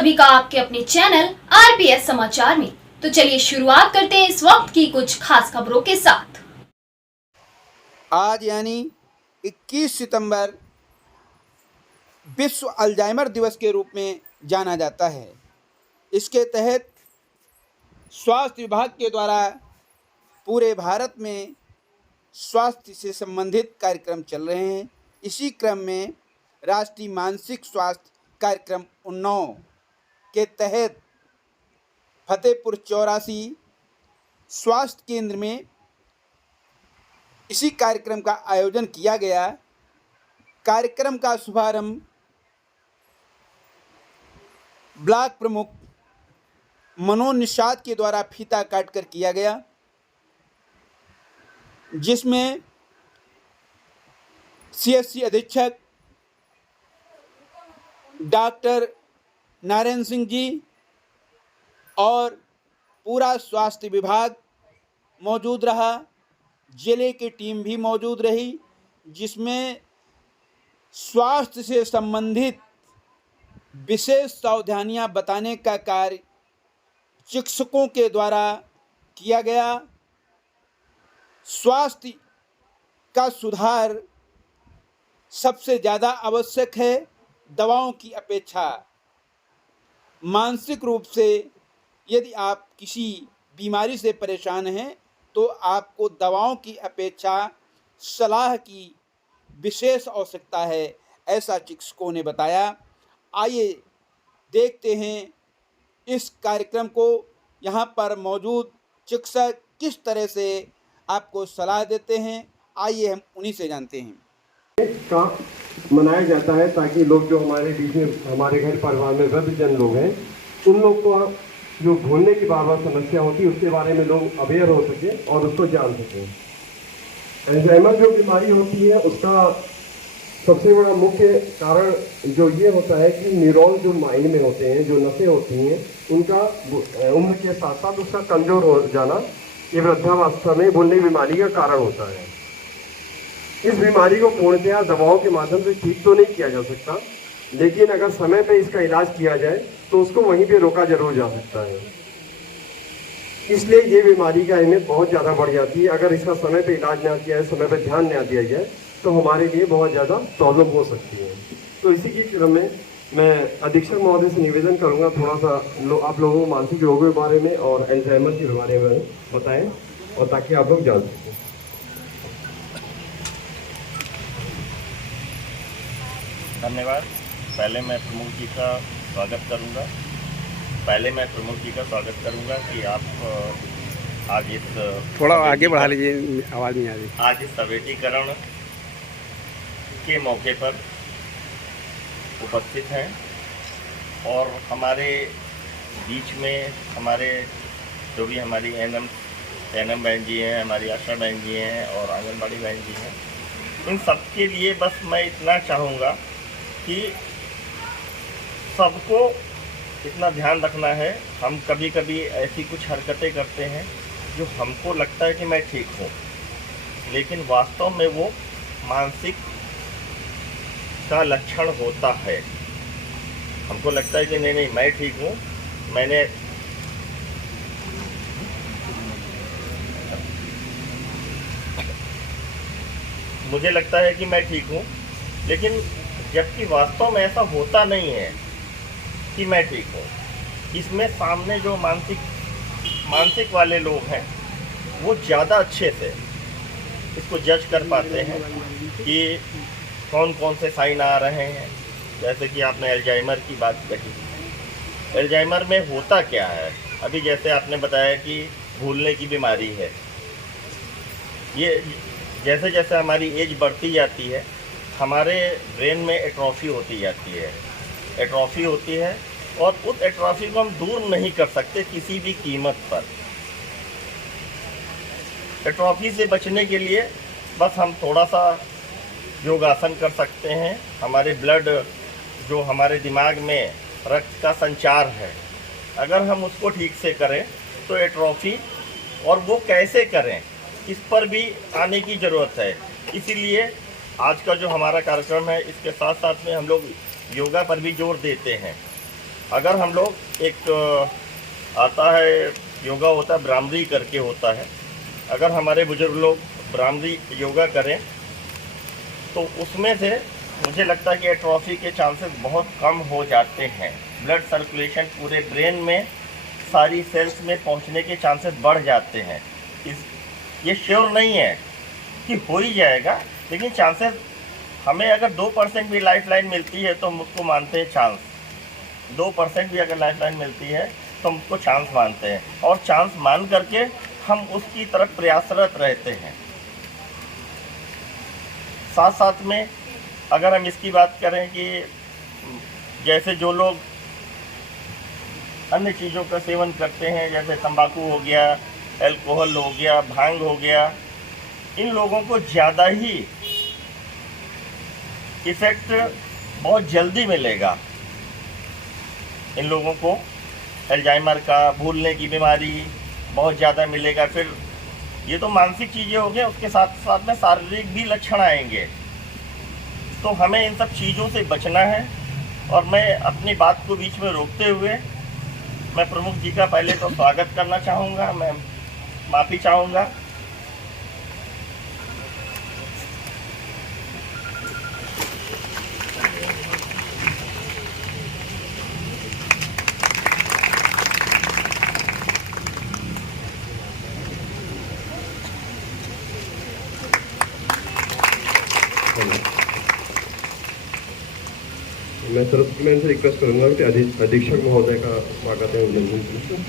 सभी का आपके अपने चैनल आरपीएस समाचार में। तो चलिए शुरुआत करते हैं इस वक्त की कुछ खास खबरों के साथ। आज यानी 21 सितंबर विश्व अल्जाइमर दिवस के रूप में जाना जाता है। इसके तहत स्वास्थ्य विभाग के द्वारा पूरे भारत में स्वास्थ्य से संबंधित कार्यक्रम चल रहे हैं। इसी क्रम में राष्ट्रीय मानसिक स्वास्थ्य कार्यक्रम उन्नाव के तहत फतेहपुर चौरासी स्वास्थ्य केंद्र में इसी कार्यक्रम का आयोजन किया गया। कार्यक्रम का शुभारंभ ब्लॉक प्रमुख मनोज निषाद के द्वारा फीता काटकर किया गया, जिसमें सीएचसी अधीक्षक डॉक्टर नारायण सिंह जी और पूरा स्वास्थ्य विभाग मौजूद रहा। जिले की टीम भी मौजूद रही, जिसमें स्वास्थ्य से संबंधित विशेष सावधानियां बताने का कार्य चिकित्सकों के द्वारा किया गया। स्वास्थ्य का सुधार सबसे ज़्यादा आवश्यक है दवाओं की अपेक्षा। मानसिक रूप से यदि आप किसी बीमारी से परेशान हैं तो आपको दवाओं की अपेक्षा सलाह की विशेष आवश्यकता है, ऐसा चिकित्सकों ने बताया। आइए देखते हैं इस कार्यक्रम को। यहाँ पर मौजूद चिकित्सक किस तरह से आपको सलाह देते हैं, आइए हम उन्हीं से जानते हैं। का मनाया जाता है ताकि लोग जो हमारे बीच में हमारे घर परिवार में वृद्धजन लोग हैं उन लोग को जो भूलने की बार बार समस्या होती है उसके बारे में लोग अवेयर हो सके और उसको जान सकें। अल्जाइमर जो बीमारी होती है उसका सबसे बड़ा मुख्य कारण जो ये होता है कि न्यूरॉन जो माइंड में होते हैं, जो नसें होती हैं, उनका उम्र के साथ साथ उसका कमज़ोर हो जाना ये वृद्धावस्था में भूलने की बीमारी का कारण होता है। इस बीमारी को पूर्णतया दवाओं के माध्यम से ठीक तो नहीं किया जा सकता, लेकिन अगर समय पे इसका इलाज किया जाए तो उसको वहीं पे रोका जरूर जा सकता है। इसलिए ये बीमारी का अहमियत बहुत ज़्यादा बढ़ जाती है। अगर इसका समय पे इलाज ना किया जाए, समय पे ध्यान ना दिया जाए तो हमारे लिए बहुत ज़्यादा प्रॉब्लम हो सकती है। तो इसी के क्रम में मैं अधीक्षक महोदय से निवेदन करूँगा थोड़ा सा आप लोगों को मानसिक रोगों के बारे में और अल्जाइमर के बारे में बताएँ और ताकि आप लोग जान सकें। धन्यवाद। पहले मैं प्रमुख जी का स्वागत करूंगा कि आप आज इस थोड़ा आगे बढ़ा लीजिए, आवाज़ नहीं आ रही। आज इस सवेटीकरण के मौके पर उपस्थित हैं और हमारे बीच में हमारे जो भी हमारी एनएम बहन जी हैं, हमारी आशा बहन जी हैं और आंगनबाड़ी बहन जी हैं, इन सबके लिए बस मैं इतना चाहूँगा कि सबको इतना ध्यान रखना है। हम कभी कभी ऐसी कुछ हरकतें करते हैं जो हमको लगता है कि मैं ठीक हूँ, लेकिन वास्तव में वो मानसिक का लक्षण होता है। हमको लगता है कि नहीं मैं ठीक हूँ, मुझे लगता है कि मैं ठीक हूँ, लेकिन जबकि वास्तव में ऐसा होता नहीं है कि मैं ठीक हूँ। इसमें सामने जो मानसिक वाले लोग हैं वो ज़्यादा अच्छे से इसको जज कर पाते हैं कि कौन कौन से साइन आ रहे हैं। जैसे कि आपने अल्जाइमर की बात कही, अल्जाइमर में होता क्या है? अभी जैसे आपने बताया कि भूलने की बीमारी है। ये जैसे जैसे हमारी एज बढ़ती जाती है हमारे ब्रेन में एट्रोफी होती जाती है, और उस एट्रोफी को हम दूर नहीं कर सकते किसी भी कीमत पर। एट्रोफी से बचने के लिए बस हम थोड़ा सा योगासन कर सकते हैं। हमारे ब्लड जो हमारे दिमाग में रक्त का संचार है, अगर हम उसको ठीक से करें तो एट्रोफी, और वो कैसे करें इस पर भी आने की ज़रूरत है। इसीलिए आज का जो हमारा कार्यक्रम है इसके साथ साथ में हम लोग योगा पर भी जोर देते हैं। अगर हम लोग आता है योगा होता है ब्राह्मरी करके होता है, अगर हमारे बुजुर्ग लोग ब्राह्मरी योगा करें तो उसमें से मुझे लगता है कि एट्रोफी के चांसेस बहुत कम हो जाते हैं। ब्लड सर्कुलेशन पूरे ब्रेन में सारी सेल्स में पहुंचने के चांसेस बढ़ जाते हैं। ये श्योर नहीं है कि हो ही जाएगा, लेकिन चांसेस हमें अगर 2% भी लाइफलाइन मिलती है तो हम उसको मानते हैं चांस। 2% भी अगर लाइफलाइन मिलती है तो हम उसको चांस मानते हैं, और चांस मान करके हम उसकी तरफ प्रयासरत रहते हैं। साथ साथ में अगर हम इसकी बात करें कि जैसे जो लोग अन्य चीज़ों का सेवन करते हैं, जैसे तंबाकू हो गया, अल्कोहल हो गया, भांग हो गया, इन लोगों को ज़्यादा ही इफ़ेक्ट बहुत जल्दी मिलेगा। इन लोगों को अल्जाइमर का, भूलने की बीमारी बहुत ज़्यादा मिलेगा। फिर ये तो मानसिक चीज़ें हो गई, उसके साथ साथ में शारीरिक भी लक्षण आएंगे। तो हमें इन सब चीज़ों से बचना है। और मैं अपनी बात को बीच में रोकते हुए मैं प्रमुख जी का पहले तो स्वागत करना चाहूँगा, मैं माफ़ी चाहूँगा। मैं मैं से रिक्वेस्ट करूंगा कि अधीक्षक महोदय का स्वागत है, अभिनंदन करें।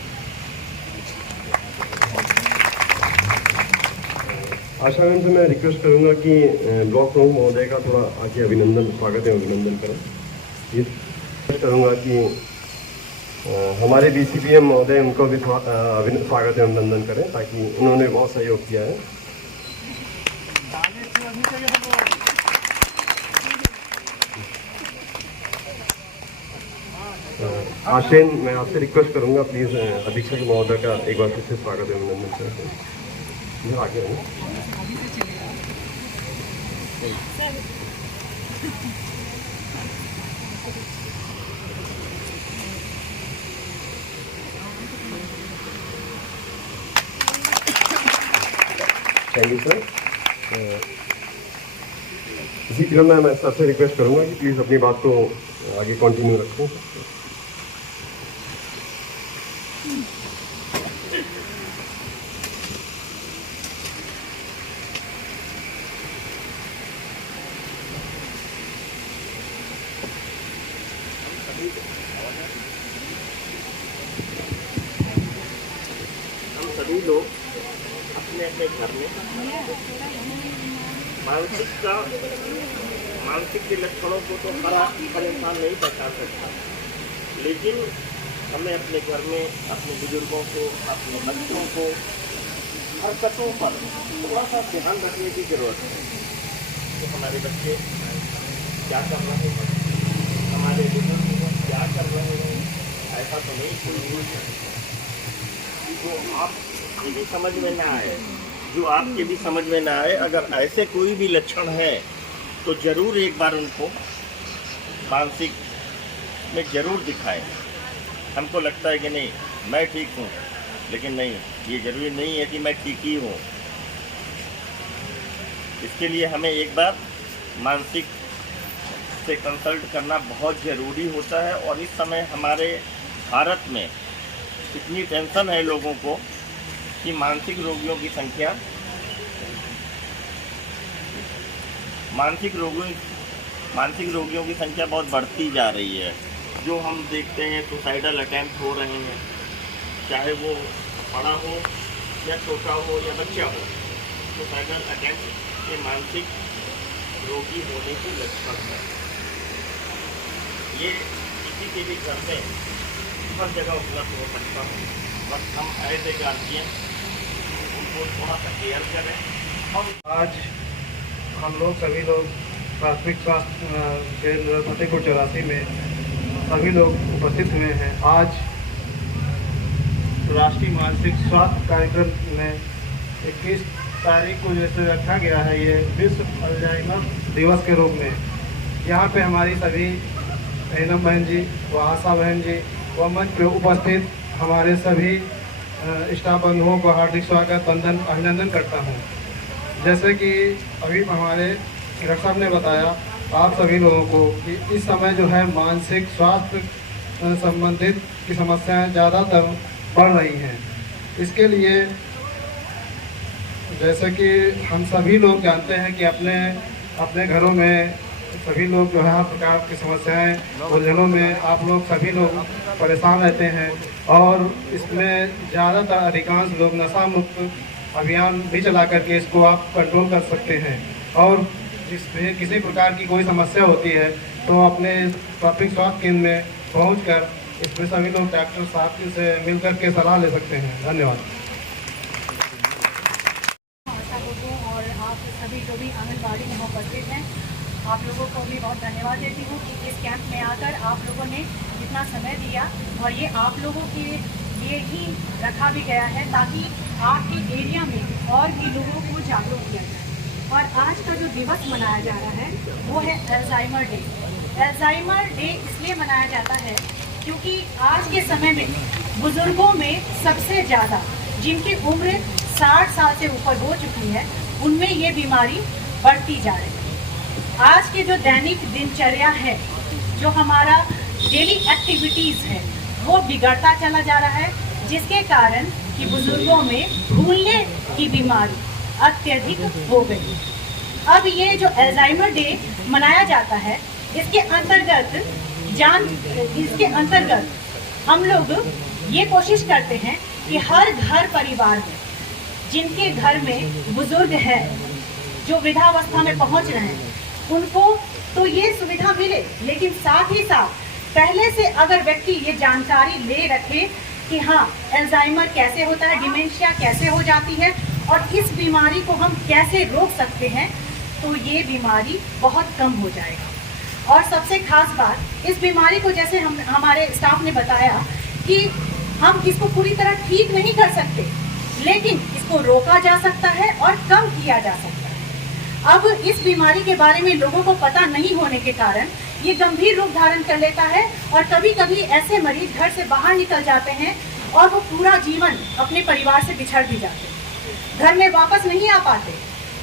आशागण से मैं रिक्वेस्ट करूंगा कि ब्लॉक प्रमुख महोदय का थोड़ा आगे स्वागत है, अभिनंदन करें। ये रिक्वेस्ट करूंगा कि हमारे BCPM महोदय उनको भी स्वागत है, अभिनंदन करें, ताकि उन्होंने बहुत सहयोग किया है। आशेन, मैं आपसे रिक्वेस्ट करूंगा प्लीज अधीक्षक महोदय का एक बार फिर से स्वागत है, अभिनंदन करते हैं। आगे है थैंक यू सर। इसी क्रम में मैं सबसे रिक्वेस्ट करूंगा कि प्लीज अपनी बात को आगे कंटिन्यू रखें। हम सभी लोग अपने अपने घर में मानसिक के लक्षणों को तो हर इंसान नहीं पहचान सकता, लेकिन हमें अपने घर में अपने बुजुर्गों को, अपने बच्चों को हरकतों पर थोड़ा सा ध्यान रखने की जरूरत है कि हमारे बच्चे क्या कर रहे हैं, हमारे बुजुर्ग क्या कर रहे हैं। ऐसा तो नहीं कोई जो आप ये भी समझ में ना आए, जो आपके भी समझ में ना आए, अगर ऐसे कोई भी लक्षण है तो ज़रूर एक बार उनको मानसिक में ज़रूर दिखाएं। हमको लगता है कि नहीं मैं ठीक हूँ, लेकिन नहीं, ये ज़रूरी नहीं है कि मैं ठीक ही हूँ। इसके लिए हमें एक बार मानसिक से कंसल्ट करना बहुत ज़रूरी होता है। और इस समय हमारे भारत में इतनी टेंशन है लोगों को कि मानसिक रोगियों की संख्या बहुत बढ़ती जा रही है। जो हम देखते हैं सुसाइडल अटैम्प्ट हो रहे हैं, चाहे वो बड़ा हो या छोटा हो या बच्चा हो। सुसाइडल अटैम्प्ट के मानसिक रोगी होने की लक्षण है। ये किसी के भी घर में हर जगह उपलब्ध हो सकता है, बस हम ऐसे गार्जियन उनको थोड़ा सा केयर करें। हम आज हम लोग सभी लोग प्राथमिक स्वास्थ्य केंद्र फतेहपुर 84 में सभी लोग उपस्थित हुए हैं। आज राष्ट्रीय मानसिक स्वास्थ्य कार्यक्रम में 21 तारीख को जैसे रखा गया है, ये विश्व अल्जाइमर दिवस के रूप में। यहाँ पे हमारी सभी एनम बहन जी व आशा बहन जी व मंच पर उपस्थित हमारे सभी स्टाफ बंधुओं को हार्दिक स्वागत वंदन अभिनंदन करता हूँ। जैसे कि अभी हमारे डॉक्टर साहब ने बताया आप सभी लोगों को कि इस समय जो है मानसिक स्वास्थ्य संबंधित की समस्याएं ज़्यादातर बढ़ रही हैं। इसके लिए जैसे कि हम सभी लोग जानते हैं कि अपने अपने घरों में सभी लोग जो है हर प्रकार की समस्याएं उलझनों में आप लोग सभी लोग परेशान रहते हैं और इसमें ज़्यादातर अधिकांश लोग नशा मुक्त अभियान भी चला करके इसको आप कंट्रोल कर सकते हैं। और जिसमें किसी प्रकार की कोई समस्या होती है तो अपने प्राथमिक स्वास्थ्य केंद्र में पहुंचकर इसमें सभी लोग डॉक्टर साहब से मिल करके सलाह ले सकते हैं। धन्यवाद। और आप सभी जो भी आंगनबाड़ी में उपस्थित हैं, आप लोगों को भी बहुत धन्यवाद देती हूँ कि इस कैंप में आकर आप लोगों ने इतना समय दिया और ये आप लोगों के लिए ही रखा भी गया है ताकि आपके एरिया में और भी लोगों को जागरूक किया जाए। और आज का जो दिवस मनाया जा रहा है वो है अल्जाइमर डे। अल्जाइमर डे इसलिए मनाया जाता है क्योंकि आज के समय में बुजुर्गों में सबसे ज़्यादा जिनकी उम्र 60 साल से ऊपर हो चुकी है उनमें ये बीमारी बढ़ती जा रही है। आज के जो दैनिक दिनचर्या है, जो हमारा डेली एक्टिविटीज़ है, वो बिगड़ता चला जा रहा है, जिसके कारण कि बुजुर्गों में भूलने की बीमारी अत्यधिक हो गई। अब ये जो अल्जाइमर डे मनाया जाता है इसके अंतर्गत हम लोग ये कोशिश करते हैं कि हर घर परिवार में जिनके घर में बुजुर्ग हैं, जो वृद्धावस्था में पहुंच रहे हैं, उनको तो ये सुविधा मिले, लेकिन साथ ही साथ पहले से अगर व्यक्ति ये जानकारी ले रखे कि हाँ अल्जाइमर कैसे होता है, डिमेंशिया कैसे हो जाती है और इस बीमारी को हम कैसे रोक सकते हैं, तो ये बीमारी बहुत कम हो जाएगा। और सबसे खास बात, इस बीमारी को जैसे हमारे स्टाफ ने बताया कि हम इसको पूरी तरह ठीक नहीं कर सकते, लेकिन इसको रोका जा सकता है और कम किया जा सकता है। अब इस बीमारी के बारे में लोगों को पता नहीं होने के कारण ये गंभीर रूप धारण कर लेता है और कभी कभी ऐसे मरीज घर से बाहर निकल जाते हैं और वो पूरा जीवन अपने परिवार से बिछड़ भी जाते हैं, घर में वापस नहीं आ पाते।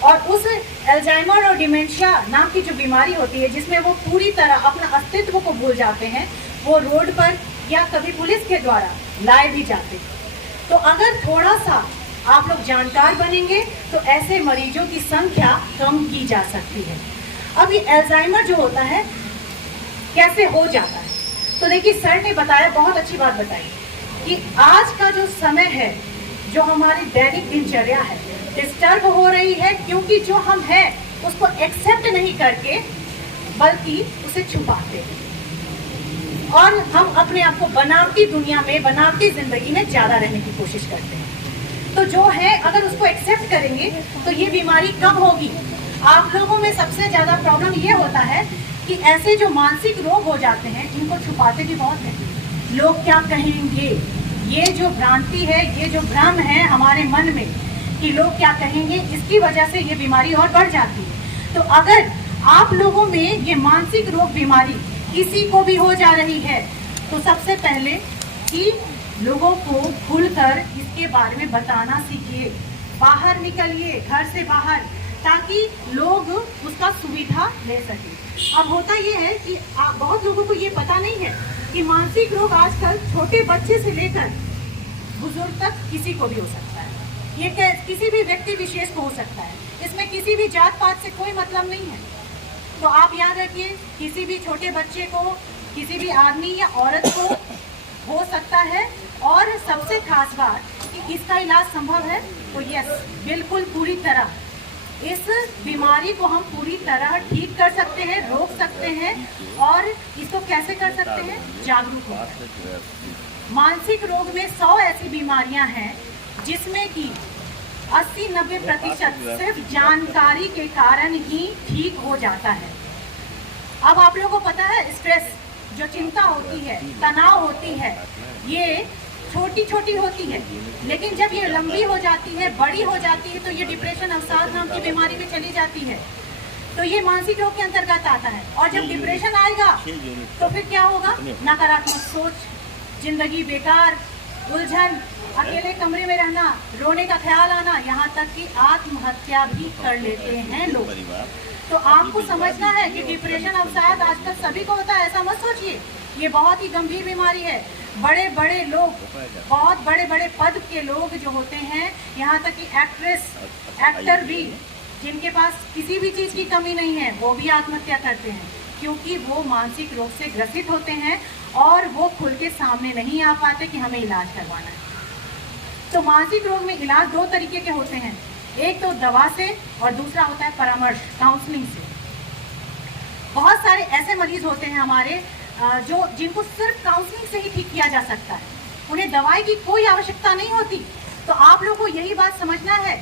और उस अल्जाइमर और डिमेंशिया नाम की जो बीमारी होती है जिसमें वो पूरी तरह अपना अस्तित्व को भूल जाते हैं, वो रोड पर या कभी पुलिस के द्वारा लाए भी जाते हैं। तो अगर थोड़ा सा आप लोग जानकार बनेंगे तो ऐसे मरीजों की संख्या कम की जा सकती है। अब ये अल्जाइमर जो होता है कैसे हो जाता है, तो देखिए सर ने बताया, बहुत अच्छी बात बताई कि आज का जो समय है, जो हमारी दैनिक दिनचर्या है, डिस्टर्ब हो रही है क्योंकि जो हम हैं उसको एक्सेप्ट नहीं करके बल्कि उसे छुपाते हैं और हम अपने आप को बनावटी दुनिया में, बनावटी जिंदगी में ज़्यादा रहने की कोशिश करते हैं। तो जो है अगर उसको एक्सेप्ट करेंगे तो ये बीमारी कम होगी। आप लोगों में सबसे ज़्यादा प्रॉब्लम ये होता है कि ऐसे जो मानसिक रोग हो जाते हैं इनको छुपाते भी बहुत हैं। लोग क्या कहेंगे, ये जो भ्रांति है, ये जो भ्रम है हमारे मन में कि लोग क्या कहेंगे, इसकी वजह से ये बीमारी और बढ़ जाती है। तो अगर आप लोगों में ये मानसिक रोग बीमारी किसी को भी हो जा रही है तो सबसे पहले कि लोगों को खुलकर इसके बारे में बताना सीखिए, बाहर निकलिए घर से बाहर, ताकि लोग उसका सुविधा ले सकें। अब होता ये है कि बहुत लोगों को ये पता नहीं है कि मानसिक रोग आजकल छोटे बच्चे से लेकर बुजुर्ग तक किसी को भी हो सकता है। ये किसी भी व्यक्ति विशेष को हो सकता है, इसमें किसी भी जात पात से कोई मतलब नहीं है। तो आप याद रखिए, किसी भी छोटे बच्चे को, किसी भी आदमी या औरत को हो सकता है। और सबसे खास बात कि इसका इलाज संभव है, तो यस बिल्कुल पूरी तरह इस बीमारी को हम पूरी तरह ठीक कर सकते हैं, रोक सकते हैं। और इसको कैसे कर सकते हैं, जागरूक होकर। मानसिक रोग में 100 ऐसी बीमारियां हैं जिसमें कि 80-90% सिर्फ जानकारी के कारण ही ठीक हो जाता है। अब आप लोगों को पता है, स्ट्रेस जो चिंता होती है, तनाव होती है, ये छोटी छोटी होती है, लेकिन जब ये लंबी हो जाती है, बड़ी हो जाती है, तो ये डिप्रेशन, अवसाद नाम की बीमारी में चली जाती है। तो ये मानसिक रोग के अंतर्गत आता है। और जब डिप्रेशन आएगा तो फिर क्या होगा? नकारात्मक सोच, जिंदगी बेकार, उलझन, अकेले कमरे में रहना, रोने का ख्याल आना, यहाँ तक कि आत्महत्या भी कर लेते हैं लोग। तो आपको समझना है कि डिप्रेशन अब शायद आजकल सभी को होता है, ऐसा मत सोचिए। ये बहुत ही गंभीर बीमारी है। बड़े बड़े लोग, बहुत बड़े बड़े पद के लोग जो होते हैं, यहाँ तक कि एक्ट्रेस, एक्टर भी, जिनके पास किसी भी चीज़ की कमी नहीं है, वो भी आत्महत्या करते हैं क्योंकि वो मानसिक रोग से ग्रसित होते हैं और वो खुल के सामने नहीं आ पाते कि हमें इलाज करवाना है। तो मानसिक रोग में इलाज दो तरीके के होते हैं, एक तो दवा से और दूसरा होता है परामर्श, काउंसलिंग से। बहुत सारे ऐसे मरीज होते हैं हमारे जिनको सिर्फ काउंसलिंग से ही ठीक किया जा सकता है, उन्हें दवाई की कोई आवश्यकता नहीं होती। तो आप लोगों को यही बात समझना है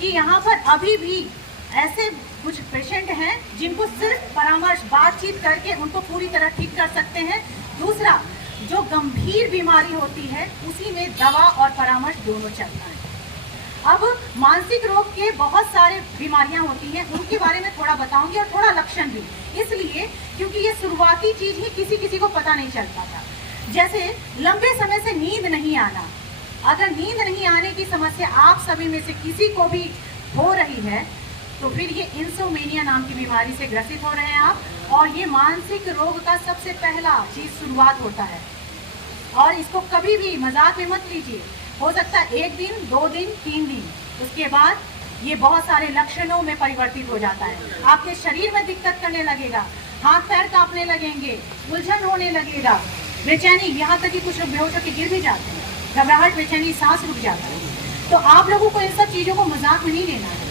कि यहाँ पर अभी भी ऐसे कुछ पेशेंट हैं जिनको सिर्फ परामर्श, बातचीत करके उनको पूरी तरह ठीक कर सकते हैं। दूसरा, जो गंभीर बीमारी होती है उसी में दवा और परामर्श दोनों चलता है। अब मानसिक रोग के बहुत सारे बीमारियां होती हैं, उनके बारे में थोड़ा बताऊंगी और थोड़ा लक्षण भी, इसलिए क्योंकि ये शुरुआती चीज ही किसी को पता नहीं चलता था। जैसे लंबे समय से नींद नहीं आना। अगर नींद नहीं आने की समस्या आप सभी में से किसी को भी हो रही है तो फिर ये इंसोमेनिया नाम की बीमारी से ग्रसित हो रहे हैं आप, और ये मानसिक रोग का सबसे पहला चीज शुरुआत होता है। और इसको कभी भी मजाक में मत लीजिए। हो सकता है 1 दिन, 2 दिन, 3 दिन, उसके बाद ये बहुत सारे लक्षणों में परिवर्तित हो जाता है। आपके शरीर में दिक्कत करने लगेगा, हाथ पैर कांपने लगेंगे, उलझन होने लगेगा, बेचैनी, यहाँ तक कि कुछ लोग बेहोश होकर गिर भी जाते हैं, घबराहट, बेचैनी, सांस रुक जाता है। तो आप लोगों को इन सब चीज़ों को मजाक में नहीं लेना है।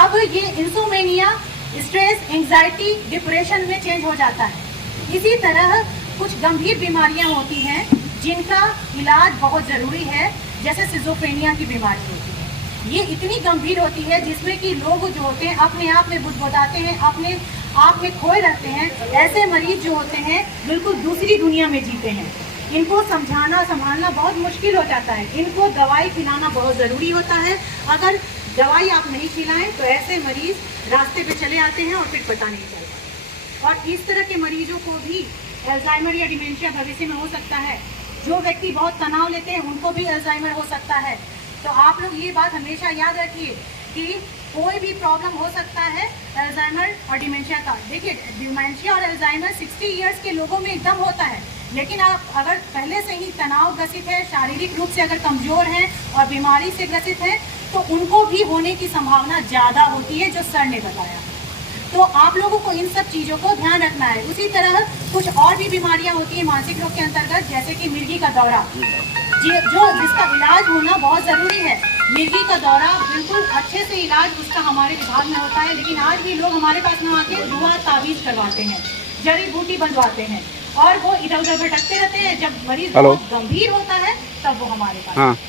अब ये इंसोमेनिया स्ट्रेस, एंग्जाइटी, डिप्रेशन में चेंज हो जाता है। इसी तरह कुछ गंभीर बीमारियां होती हैं जिनका इलाज बहुत ज़रूरी है, जैसे सिजोफ्रेनिया की बीमारी होती है। ये इतनी गंभीर होती है जिसमें कि लोग जो होते हैं अपने आप में बुदबुदाते हैं, अपने आप में खोए रहते हैं। ऐसे मरीज जो होते हैं बिल्कुल दूसरी दुनिया में जीते हैं। इनको समझाना संभालना बहुत मुश्किल हो जाता है। इनको दवाई खिलाना बहुत ज़रूरी होता है। अगर दवाई आप नहीं खिलाएं तो ऐसे मरीज रास्ते पे चले आते हैं और फिर पता नहीं चलता। और इस तरह के मरीजों को भी अल्जाइमर या डिमेंशिया भविष्य में हो सकता है। जो व्यक्ति बहुत तनाव लेते हैं उनको भी अल्जाइमर हो सकता है। तो आप लोग ये बात हमेशा याद रखिए कि कोई भी प्रॉब्लम हो सकता है अल्जाइमर और डिमेंशिया का। देखिए, डिमेंशिया और अल्जाइमर 60 इयर्स के लोगों में एकदम होता है, लेकिन आप अगर पहले से ही तनाव ग्रसित है, शारीरिक रूप से अगर कमज़ोर हैं और बीमारी से ग्रसित हैं, तो उनको भी होने की संभावना ज़्यादा होती है, जो सर ने बताया। तो आप लोगों को इन सब चीज़ों को ध्यान रखना है। उसी तरह कुछ और भी बीमारियां होती हैं मानसिक रोग के अंतर्गत, जैसे कि मिर्गी का दौरा, जिसका इलाज होना बहुत ज़रूरी है। मिर्गी का दौरा बिल्कुल अच्छे से इलाज उसका हमारे विभाग में होता है, लेकिन आज भी लोग हमारे पास में आके दुआ तावीज़ करवाते हैं, जड़ी बूटी बनवाते हैं और वो इधर उधर भटकते रहते हैं। जब मरीज बहुत गंभीर होता है तब वो हमारे पास।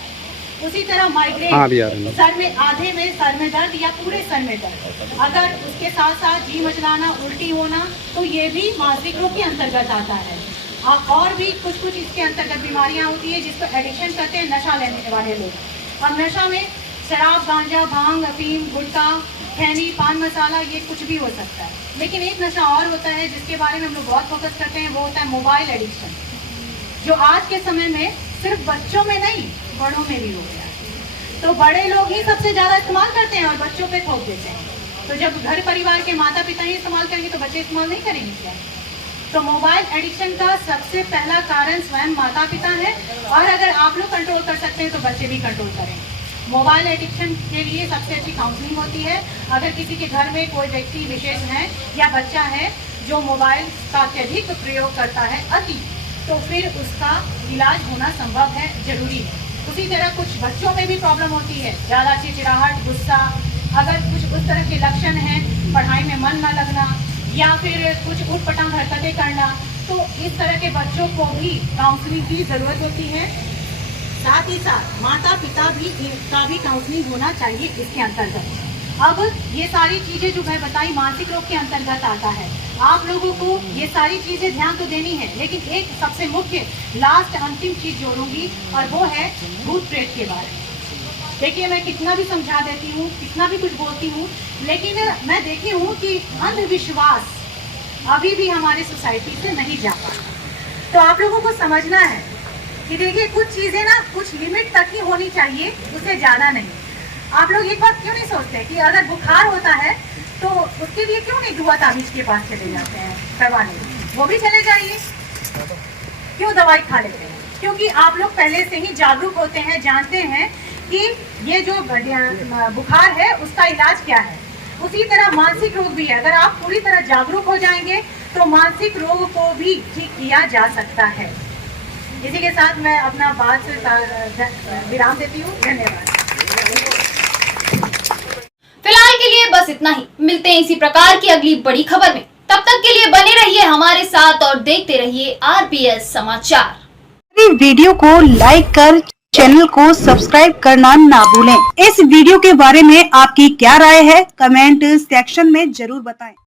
उसी तरह माइग्रेन, सर में आधे में सर में दर्द या पूरे सर में दर्द, अगर उसके साथ साथ जी मचलाना, उल्टी होना, तो ये भी मानसिक रोग के अंतर्गत आता है। और भी कुछ इसके अंतर्गत बीमारियां होती है जिसको एडिक्शन कहते हैं, नशा लेने वाले लोग। अब नशा में शराब, गांजा, भांग, अफीम, गुटखा, खैनी, पान मसाला, ये कुछ भी हो सकता है। लेकिन एक नशा और होता है जिसके बारे में हम लोग बहुत फोकस करते हैं, वो होता है मोबाइल एडिक्शन, जो आज के समय में सिर्फ बच्चों में नहीं बड़ों में भी हो गया है। तो बड़े लोग ही सबसे ज़्यादा इस्तेमाल करते हैं और बच्चों पे थोप देते हैं। तो जब घर परिवार के माता पिता ही इस्तेमाल करेंगे तो बच्चे इस्तेमाल नहीं करेंगे क्या? तो मोबाइल एडिक्शन का सबसे पहला कारण स्वयं माता पिता है, और अगर आप लोग कंट्रोल कर सकते हैं तो बच्चे भी कंट्रोल करेंगे। मोबाइल एडिक्शन के लिए सबसे अच्छी काउंसलिंग होती है। अगर किसी के घर में कोई व्यक्ति विशेष है या बच्चा है जो मोबाइल का अत्यधिक प्रयोग करता है अति, तो फिर उसका इलाज होना संभव है, जरूरी है। उसी तरह कुछ बच्चों में भी प्रॉब्लम होती है, ज़्यादा चिड़चिड़ाहट, गुस्सा, अगर कुछ उस तरह के लक्षण हैं, पढ़ाई में मन न लगना या फिर कुछ उटपटांग हरकतें करना, तो इस तरह के बच्चों को भी काउंसलिंग की ज़रूरत होती है। साथ ही साथ माता पिता का भी काउंसलिंग होना चाहिए इसके अंतर्गत। अब ये सारी चीज़ें जो मैं बताई मानसिक रोग के अंतर्गत आता है। आप लोगों को ये सारी चीज़ें ध्यान तो देनी है, लेकिन एक सबसे मुख्य लास्ट अंतिम चीज़ जोड़ूंगी और वो है भूत प्रेत के बारे में। देखिए मैं कितना भी समझा देती हूँ, कितना भी कुछ बोलती हूँ, लेकिन मैं देखी हूँ कि अंधविश्वास अभी भी हमारी सोसाइटी से नहीं जा पाता। तो आप लोगों को समझना है कि देखिए कुछ चीज़ें ना कुछ लिमिट तक ही होनी चाहिए, उससे ज़्यादा नहीं। आप लोग एक बात क्यों नहीं सोचते कि अगर बुखार होता है तो उसके लिए क्यों नहीं दुआ ताबीज के पास चले जाते हैं करवाने? वो भी चले जाइए, क्यों दवाई खा लेते हैं? क्योंकि आप लोग पहले से ही जागरूक होते हैं, जानते हैं कि ये जो बुखार है उसका इलाज क्या है। उसी तरह मानसिक रोग भी है, अगर आप पूरी तरह जागरूक हो जाएंगे तो मानसिक रोग को भी ठीक किया जा सकता है। इसी के साथ मैं अपना बात से विराम देती हूँ। धन्यवाद। फिलहाल के लिए बस इतना ही। मिलते हैं इसी प्रकार की अगली बड़ी खबर में। तब तक के लिए बने रहिए हमारे साथ और देखते रहिए आरपीएस समाचार। वीडियो को लाइक कर चैनल को सब्सक्राइब करना ना भूलें। इस वीडियो के बारे में आपकी क्या राय है, कमेंट सेक्शन में जरूर बताएं।